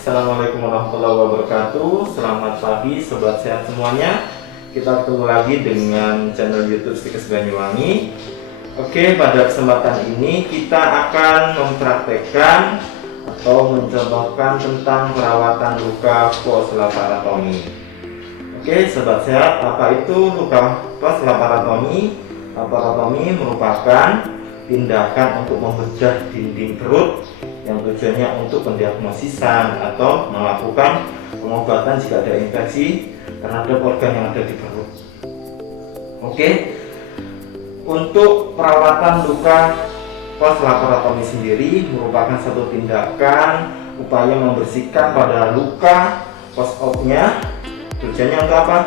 Assalamualaikum warahmatullahi wabarakatuh. Selamat pagi sobat sehat semuanya. Kita ketemu lagi dengan channel YouTube Stikes Banyuwangi. Oke, pada kesempatan ini kita akan mempraktekkan atau mencontohkan tentang perawatan luka post-laparotomi. Oke, sobat sehat, apa itu luka post-laparotomi? Laparotomi merupakan tindakan untuk membedah dinding perut yang tujuannya untuk pendiagnosisan atau melakukan pengobatan jika ada infeksi terhadap organ yang ada di perut. Oke, untuk perawatan luka post-laparotomi sendiri merupakan satu tindakan upaya membersihkan pada luka post-opnya. Tujuannya untuk apa?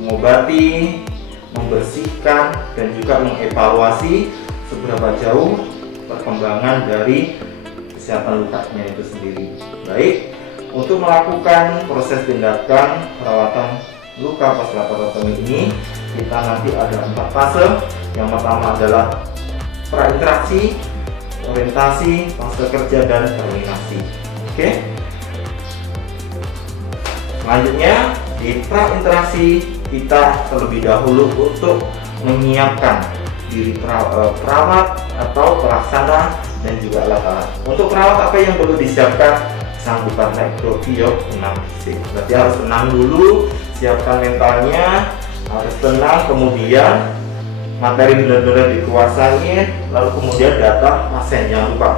Mengobati, membersihkan, dan juga mengevaluasi seberapa jauh perkembangan dari kesehatan lukanya itu sendiri. Baik, untuk melakukan proses tindakan perawatan luka post-laparotomi ini, kita nanti ada 4 fase. Yang pertama adalah prainteraksi, orientasi, fase kerja, dan terminasi. Oke. Selanjutnya di prainteraksi kita terlebih dahulu untuk menyiapkan diri perawat atau pelaksana dan juga alat-alat. Untuk perawat apa yang perlu disiapkan? Sanggupan mikrobiom tenang fisik. Berarti harus tenang dulu, siapkan mentalnya, harus tenang, kemudian materi benar-benar dikuasai, lalu kemudian data pasien, jangan lupa.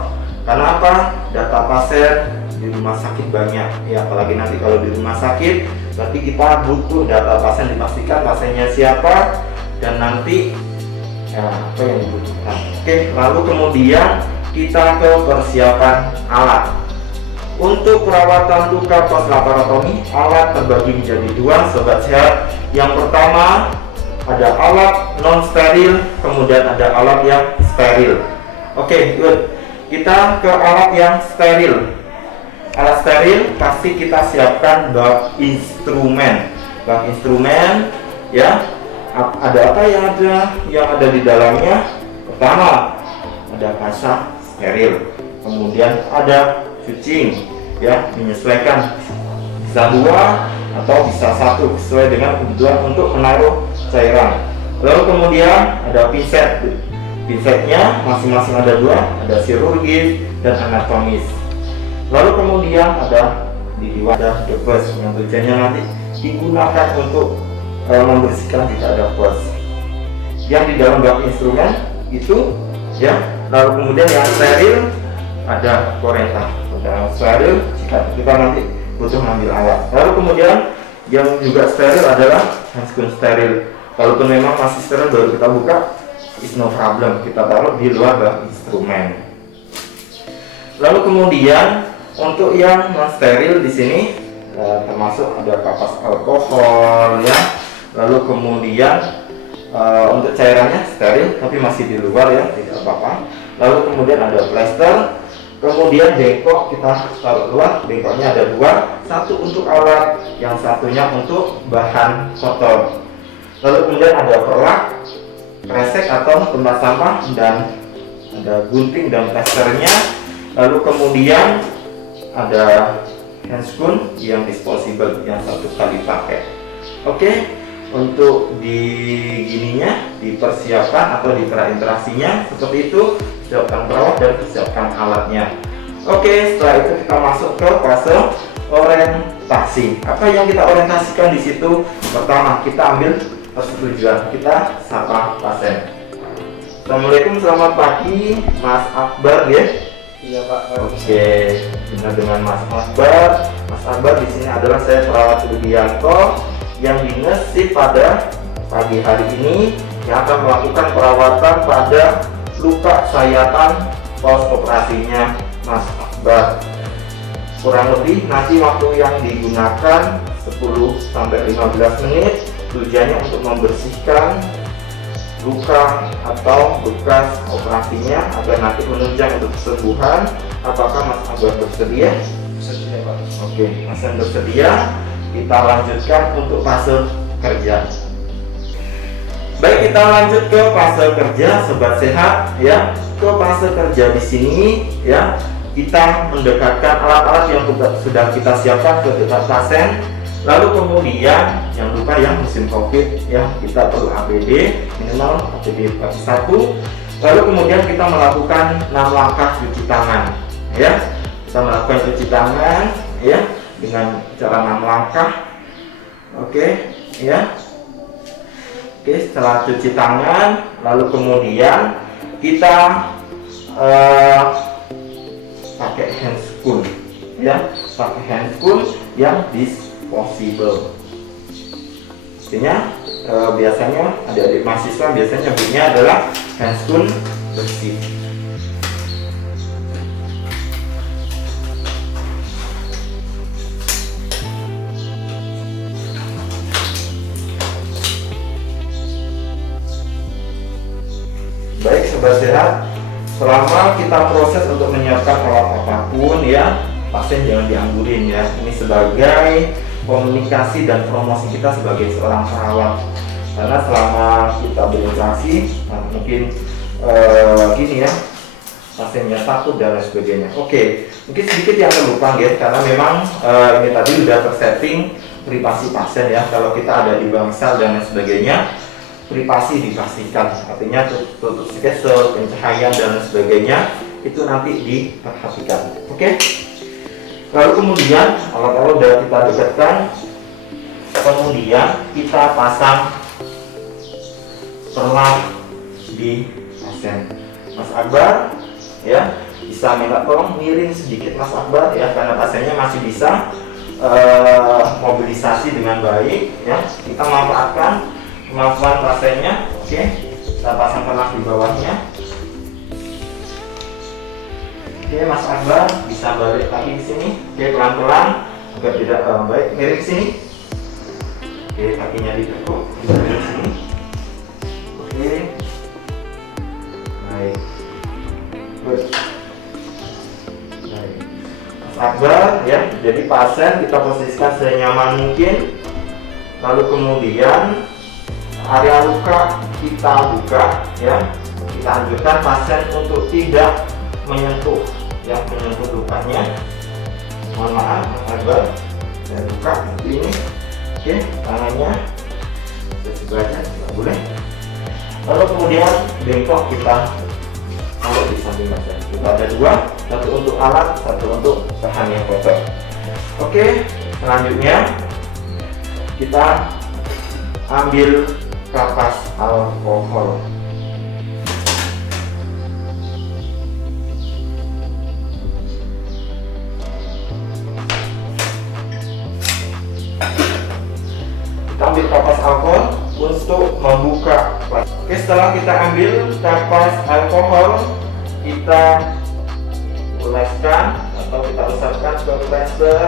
Karena apa? Data pasien di rumah sakit banyak, ya apalagi nanti kalau di rumah sakit, berarti kita butuh data pasien, dipastikan pasiennya siapa dan nanti ya, apa yang dibutuhkan. Oke, lalu kemudian kita ke persiapan alat. Untuk perawatan luka post-laparotomi, alat terbagi menjadi 2, sobat sehat. Yang pertama ada alat non steril, kemudian ada alat yang steril. Oke, good. Kita ke alat yang steril. Alat steril pasti kita siapkan bak instrumen. Bak instrumen, ya. Ada apa yang ada di dalamnya? Pertama, ada kaca steril, kemudian ada cucing, ya, menyesuaikan bisa 2 atau bisa 1 sesuai dengan kebutuhan untuk menaruh cairan. Lalu kemudian ada pinset. Pinsetnya masing-masing ada 2, ada chirurgis dan anatomis. Lalu kemudian ada ada debus yang tujuannya nanti digunakan untuk membersihkan jika ada pus. Yang di dalam bak instrumen itu, ya. Lalu kemudian yang steril ada korenta. Yang steril jika kita nanti butuh mengambil alat. Lalu kemudian yang juga steril adalah handscoon steril. Kalaupun memang masih steril baru kita buka, is no problem, kita taruh di luar bak instrumen. Lalu kemudian untuk yang non steril di sini termasuk ada kapas alkohol, ya. Lalu kemudian untuk cairannya steril tapi masih di luar, ya, tidak apa-apa. Lalu kemudian ada plester, kemudian bengkok kita taruh luar. Bengkoknya ada 2, satu untuk alat, yang satunya untuk bahan kotor. Lalu kemudian ada perlak, kresek atau tempat sampah, dan ada gunting dan plesternya. Lalu kemudian ada handscoon yang disposable, yang 1 kali pakai. Oke. Untuk di gininya, dipersiapkan atau di prainteraksinya seperti itu, siapkan perawat dan siapkan alatnya. Oke, setelah itu kita masuk ke fase orientasi. Apa yang kita orientasikan di situ? Pertama, kita ambil persetujuan, kita sapa pasien. Assalamualaikum, selamat pagi, Mas Akbar, ya. Iya Pak. Oke, dengan Mas Akbar. Mas Akbar di sini adalah saya perawat Rudianto yang dinas pada pagi hari ini yang akan melakukan perawatan pada luka sayatan post operasinya Mas Akbar. Kurang lebih nanti waktu yang digunakan 10-15 menit. Tujuannya untuk membersihkan luka atau bekas operasinya agar nanti menunjang untuk kesembuhan. Apakah Mas Akbar bersedia? Bersedia Pak. Oke, Mas Akbar bersedia. Kita lanjutkan untuk fase kerja. Baik, kita lanjut ke fase kerja, sobat sehat, ya. Ke fase kerja di sini, ya. kita mendekatkan alat-alat yang sudah kita siapkan ke dekat pasien. Lalu kemudian yang luka yang musim COVID ya, kita perlu APD minimal APD bagi 1. Lalu kemudian kita melakukan 6 langkah cuci tangan ya. Kita melakukan cuci tangan ya dengan cara 6 langkah. Oke ya. Oke, setelah cuci tangan lalu kemudian kita pakai handscoon ya, pakai handscoon yang disposable. Artinya biasanya adik-adik mahasiswa biasanya nyebutnya adalah handscoon bersih. Baik sobat sehat, selama kita proses untuk menyiapkan alat apapun ya, pasien jangan dianggurin ya. Ini sebagai komunikasi dan promosi kita sebagai seorang perawat. Karena selama kita berinteraksi, mungkin gini ya, pasiennya takut dan lain sebagainya. Oke, mungkin sedikit yang terlupa ya, karena memang ini tadi sudah tersetting privasi pasien ya. Kalau kita ada di bangsal dan lain sebagainya, privasi dipastikan, artinya tutup sketsel, pencahayaan dan lain sebagainya itu nanti diperhatikan. Oke. Lalu kemudian alat-alat sudah kita dekatkan, kemudian kita pasang perlak di pasien. Mas Akbar ya, bisa minta tolong miring sedikit Mas Akbar ya, karena pasiennya masih bisa mobilisasi dengan baik ya. Kita manfaatkan kemampuan pasiennya. Oke, kita pasang perlak di bawahnya. Oke, Mas Akbar bisa balik lagi di sini. Oke, pelan-pelan agar tidak baik, miring sini. Oke, kakinya ditekuk, miring sini. Oke, baik, good. Baik, Mas Akbar ya. Jadi pasien kita posisikan senyaman mungkin. Lalu kemudian area luka kita buka ya. Kita anjurkan pasien untuk tidak menyentuh ya, menyentuh lukanya. Mohon maaf Mas Akbar, saya buka seperti ini. Oke, tangannya sebelahnya tidak boleh. Lalu kemudian bengkok kita taruh di samping pasien. Kita ada 2, satu untuk alat, satu untuk bahan yang kotor. Oke, selanjutnya kita ambil kapas alkohol. Kita ambil kapas alkohol untuk membuka plastik. Oke, setelah kita ambil kapas alkohol, kita oleskan atau kita usapkan ke plester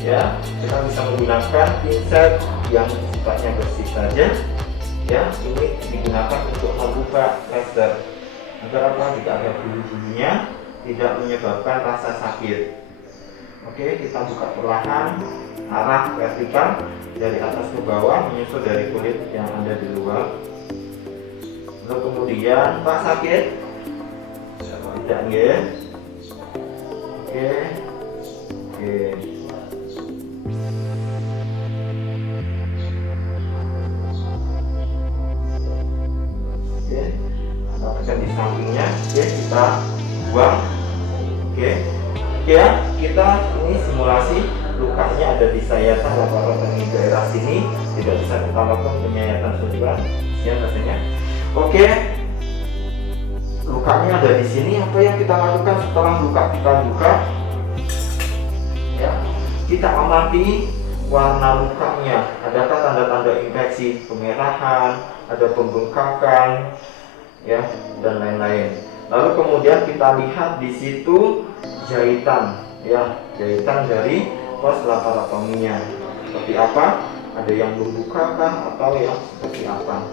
ya. Kita bisa menggunakan pinset yang sifatnya bersih saja ya. Ini digunakan untuk membuka plester agar apa, tidak ada bulu-bulunya, tidak menyebabkan rasa sakit. Oke, kita buka perlahan, arah vertikal dari atas ke bawah, menyusul dari kulit yang ada di luar. Lalu kemudian, Pak sakit? Tidak ya? Oke, oke. Oke, kita tekan di sampingnya. Oke, kita buang. Oke, ya kita ini simulasi lukanya ada di sayatan laparotomi di daerah sini, tidak bisa kita lakukan penyayatan susulan ya rasanya. Oke, lukanya ada di sini. Apa yang kita lakukan setelah luka kita buka ya, kita amati warna lukanya, adakah tanda-tanda infeksi, kemerahan, ada pembengkakan ya, dan lain-lain. Lalu kemudian kita lihat di situ jahitan ya, jahitan dari pos laparotominya seperti apa, ada yang membuka kah atau yang seperti apa.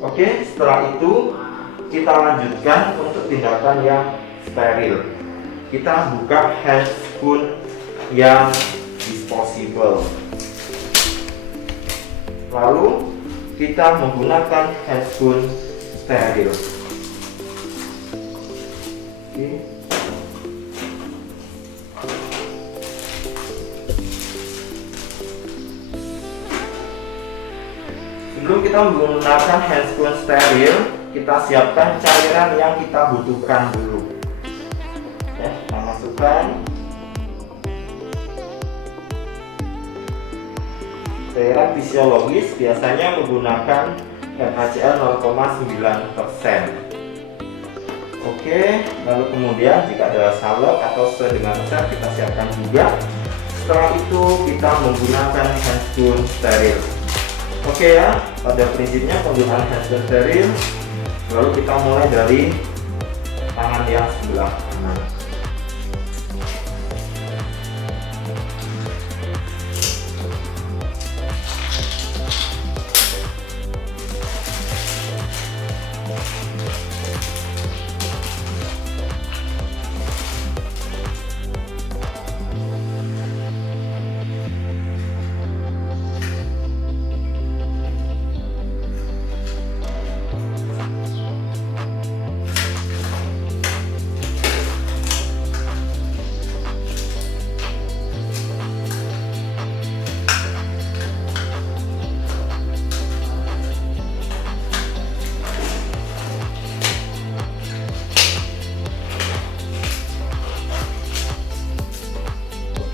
Oke, setelah itu kita lanjutkan untuk tindakan yang steril. Kita buka handscoon yang disposable, lalu kita menggunakan handscoon steril. Oke. Sebelum kita menggunakan handscoon steril, kita siapkan cairan yang kita butuhkan dulu. Ya, kita masukkan cairan fisiologis, biasanya menggunakan NaCl 0,9%. Oke, lalu kemudian jika ada salep atau sesuai dengan resep kita siapkan juga. Setelah itu kita menggunakan handscoon steril. Oke ya, pada prinsipnya penggunaan handscoon steril. Lalu kita mulai dari tangan yang sebelah kanan.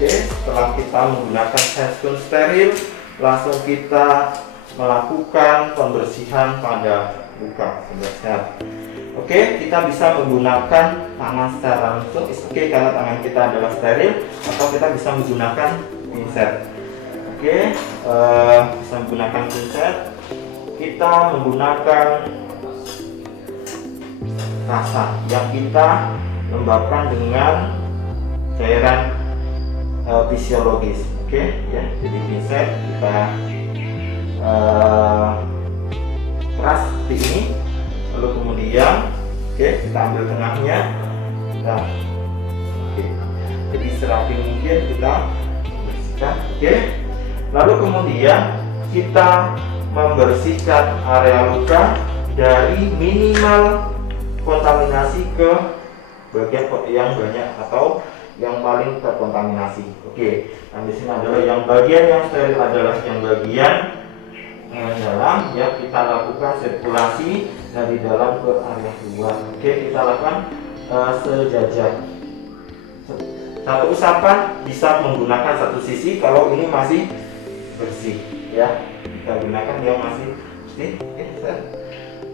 Oke, setelah kita menggunakan handscoon steril, langsung kita melakukan pembersihan pada luka. Oke, kita bisa menggunakan tangan secara langsung, oke, karena tangan kita adalah steril, atau kita bisa menggunakan pinset. Oke, bisa menggunakan pinset. Kita menggunakan rasa yang kita lembabkan dengan cairan fisiologis. Oke, ya, jadi pinset kita keras seperti ini, lalu kemudian kita ambil tengahnya, jadi serapi mungkin kita bersihkan. Lalu kemudian kita membersihkan area luka dari minimal kontaminasi ke bagian yang banyak atau yang paling terkontaminasi. Nah di sini adalah yang bagian yang steril adalah yang bagian dalam, ya, kita lakukan sirkulasi dari dalam ke area luar. Kita lakukan sejajar. Satu usapan bisa menggunakan satu sisi kalau ini masih bersih, ya. Kita gunakan yang masih bersih.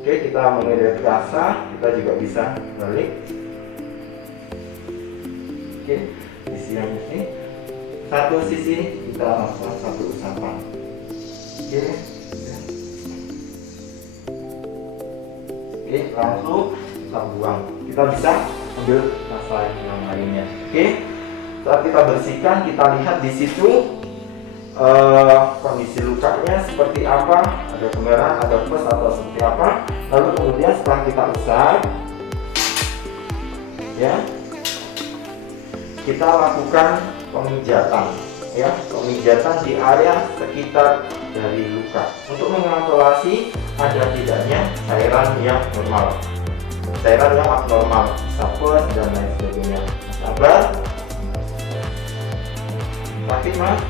Kita menghindari rasa, kita juga bisa balik. Sisi yang ini, satu sisi kita lakukan satu usapan. Langsung kita buang. Kita bisa ambil rasa yang lainnya. Setelah kita bersihkan, kita lihat di situ kondisi lukanya seperti apa, ada kemerahan, ada pus atau seperti apa. Lalu kemudian setelah kita usap, ya, kita lakukan pemijatan, ya, pemijatan di area sekitar dari luka untuk mengevaluasi ada tidaknya cairan yang normal, cairan yang abnormal, sapes dan lain sebagainya. Sabar. Sakit, Mas?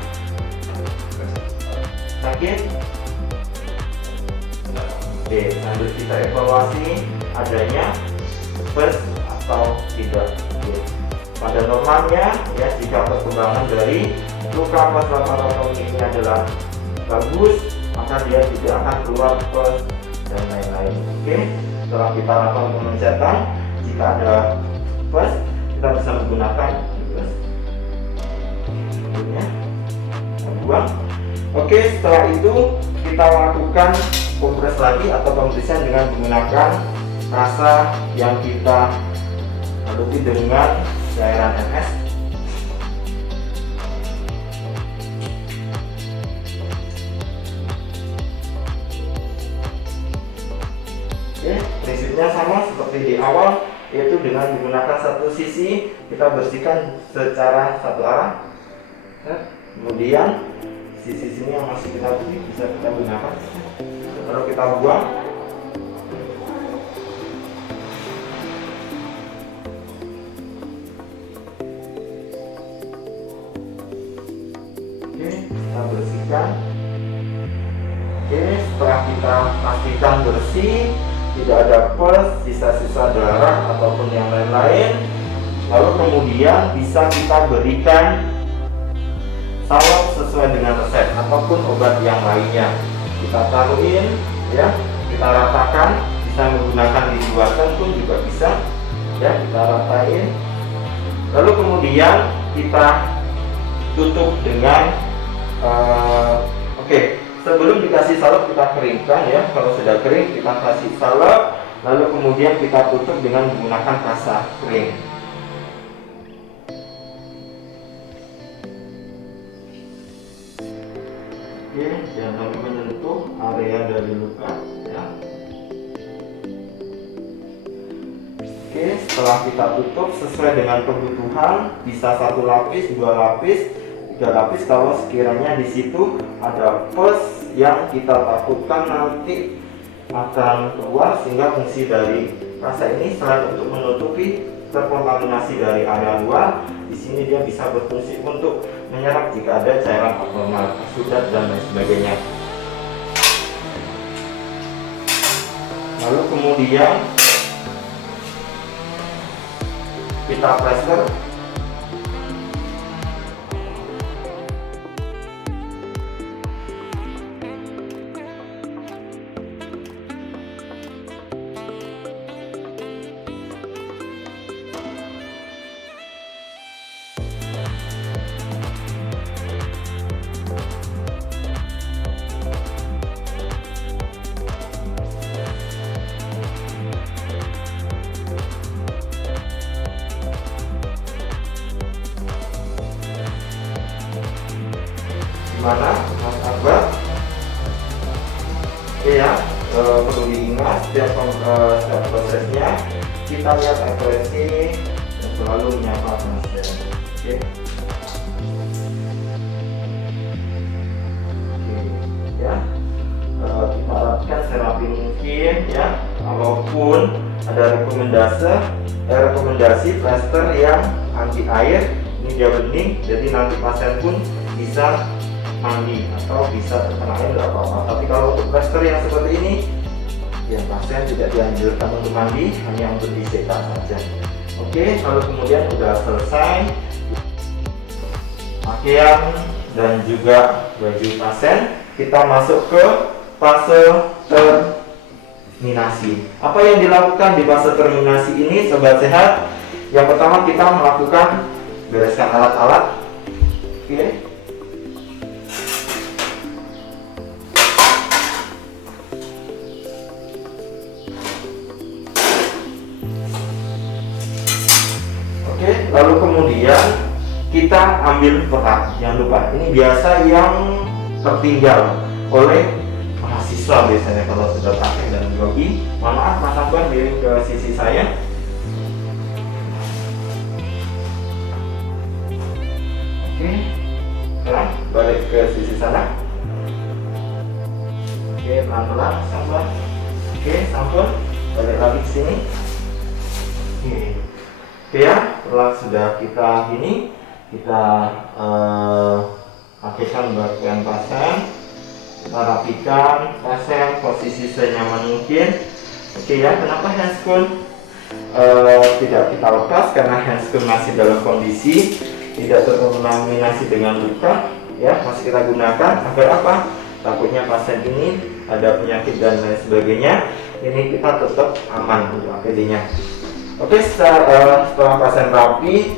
Sakit? Sambil kita evaluasi adanya pus atau tidak. Pada normalnya, ya, jika perkembangan dari luka pus laparotomi ini adalah bagus, maka dia tidak akan keluar pus dan lain-lain. Setelah kita lakukan pemijatan, jika ada pus, kita bisa menggunakan pus. Buang. Setelah itu kita lakukan kompres lagi atau pembersihan dengan menggunakan rasa yang kita aduk dengan cairan NS. Prinsipnya sama seperti di awal, yaitu dengan menggunakan satu sisi kita bersihkan secara satu arah. Kemudian sisi sini yang masih kita butuh bisa kita gunakan, lalu kita buang. Oke, kita bersihkan. Oke, setelah kita pastikan bersih, tidak ada pus, sisa-sisa darah ataupun yang lain-lain, lalu kemudian bisa kita berikan salep sesuai dengan resep ataupun obat yang lainnya. Kita taruhin, ya, kita ratakan, bisa menggunakan lidi water pun juga bisa, ya, kita ratain. Lalu kemudian kita tutup dengan oke, sebelum dikasih salep kita keringkan, ya. Kalau sudah kering kita kasih salep, lalu kemudian kita tutup dengan menggunakan kasa kering. Oke, jangan sampai menyentuh area dari luka, ya. Oke, setelah kita tutup sesuai dengan kebutuhan, bisa 1 lapis, 2 lapis, 3 lapis kalau sekiranya di situ ada pus yang kita takutkan nanti akan keluar, sehingga fungsi dari kasa ini selain untuk menutupi terkontaminasi dari area luar, di sini dia bisa berfungsi untuk menyerap jika ada cairan abnormal, sudat dan lain sebagainya. Lalu kemudian kita plester. Gimana Mas Akbar? Oke, ya, perlu diingat setiap prosesnya kita lihat ekspresi dan selalu menyapa pasien. Oke. Oke, ya. Kita rapikan serapi mungkin, ya. Kalaupun ada rekomendasi plester yang anti air, ini dia bening, jadi nanti pasien pun bisa mandi atau bisa terkena air, nggak apa-apa. Tapi kalau untuk plester yang seperti ini, ya pasien tidak dianjurkan untuk mandi, hanya untuk disekat saja. Oke, kalau kemudian sudah selesai pakaian dan juga baju pasien, kita masuk ke fase terminasi. Apa yang dilakukan di fase terminasi ini, sobat sehat? Yang pertama kita melakukan bereskan alat-alat. Oke. Lalu kemudian kita ambil peta. Jangan lupa, ini biasa yang tertinggal oleh mahasiswa biasanya kalau sudah pakai dan grogi. Mohon maaf, Mas Akbar, miring ke sisi saya. Oke, sekarang balik ke sisi sana. Oke, pelan-pelan, Akbar. Oke, sampul, balik lagi ke sini. Oke, ya, setelah sudah kita ini, kita pakaikan bagian pasien, kita rapikan pasien, posisi senyaman mungkin. Oke, ya, kenapa handscoon tidak kita lepas? Karena handscoon masih dalam kondisi tidak terkontaminasi dengan luka, ya, masih kita gunakan. Agar apa? Takutnya pasien ini ada penyakit dan lain sebagainya, ini kita tetap aman untuk APD-nya. Oke, setelah pasien rapi,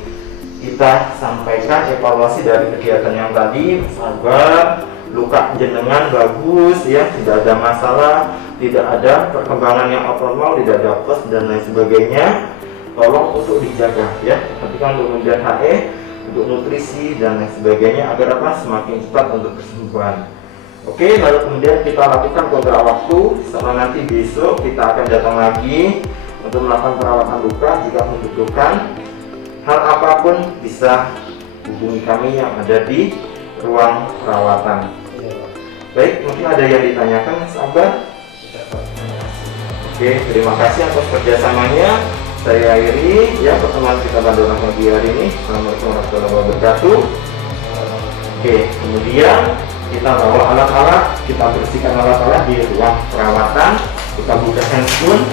kita sampaikan evaluasi dari kegiatan yang tadi. Sabar, luka jenengan bagus, ya, tidak ada masalah, tidak ada perkembangan yang abnormal, tidak ada pus dan lain sebagainya. Tolong untuk dijaga, ya. Perhatikan untuk kemudian HE, untuk nutrisi dan lain sebagainya agar apa? Semakin cepat untuk kesembuhan. Oke, lalu kemudian kita lakukan kontrak waktu. Setelah nanti besok kita akan datang lagi untuk melakukan perawatan luka. Jika membutuhkan hal apapun bisa hubungi kami yang ada di ruang perawatan. Baik, mungkin ada yang ditanyakan, Mas Akbar? Oke, terima kasih atas kerjasamanya. Saya akhiri ya pertemuan kita pada pagi hari ini. Assalamualaikum warahmatullahi wabarakatuh. Oke, kemudian kita bawa alat-alat, kita bersihkan alat-alat di ruang perawatan. Kita buka handphone,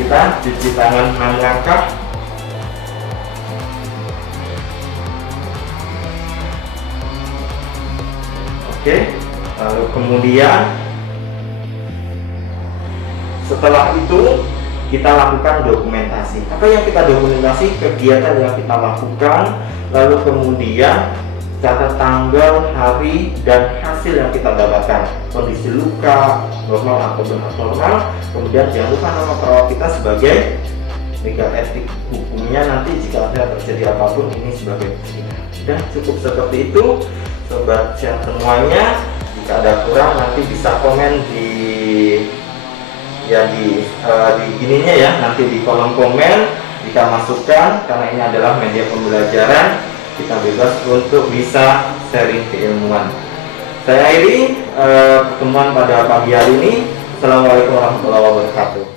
kita cuci tangan 6 langkah. Oke, lalu kemudian setelah itu kita lakukan dokumentasi. Apa yang kita dokumentasi? Kegiatan yang kita lakukan, lalu kemudian catat tanggal, hari, dan hasil yang kita dapatkan. Kondisi luka, normal atau abnormal. Kemudian jangan lupa nama perawat kita sebagai legal etik hukumnya nanti jika ada terjadi apapun ini sebagai bukti. Dan cukup seperti itu, sobat sehat semuanya. Jika ada kurang nanti bisa komen di gininya ya, nanti di kolom komen kita masukkan, karena ini adalah media pembelajaran, kita bebas untuk bisa sharing keilmuan. Saya akhiri pertemuan pada pagi hari ini. Assalamualaikum warahmatullahi wabarakatuh.